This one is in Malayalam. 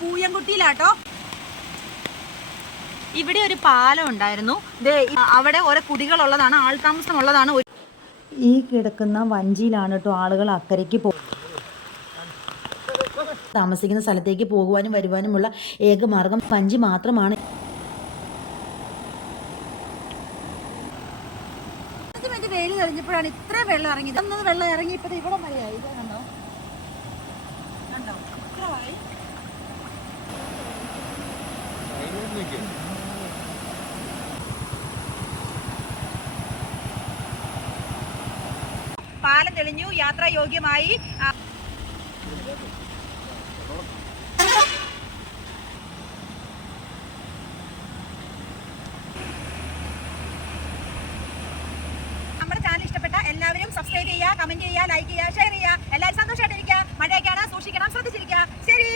പൂയംകുട്ടിയിലാട്ടോ. ഇവിടെ ഒരു പാലം ഉണ്ടായിരുന്നു. അവിടെ ഓരോ കുടികളുള്ളതാണ്, ആൾതാമസമുള്ളതാണ്. ഈ കിടക്കുന്ന വഞ്ചിയിലാണ് കേട്ടോ ആളുകൾ അക്കരയ്ക്ക് താമസിക്കുന്ന സ്ഥലത്തേക്ക് പോകുവാനും വരുവാനുമുള്ള ഏക മാർഗം വഞ്ചി മാത്രമാണ്. വെയിൽ കഴിഞ്ഞപ്പോഴാണ് ഇത്ര വെള്ളം ഇറങ്ങിയത്. വെള്ളം ഇറങ്ങിയപ്പോൾ ഇവിടെ മഴയായി. ഇത് കണ്ടോ കണ്ടോ ഇത്രയായി. പാലം തെളിഞ്ഞു, യാത്രാ യോഗ്യമായി. നമ്മുടെ ചാനൽ ഇഷ്ടപ്പെട്ട എല്ലാവരും സബ്സ്ക്രൈബ് ചെയ്യുക, കമന്റ് ചെയ്യുക, ലൈക്ക് ചെയ്യുക, ഷെയർ ചെയ്യുക. എല്ലാവരും സന്തോഷമായിട്ടിരിക്കുക. മഴയൊക്കെയാണ്, സൂക്ഷിക്കണം, ശ്രദ്ധിച്ചിരിക്കുക. ശരി.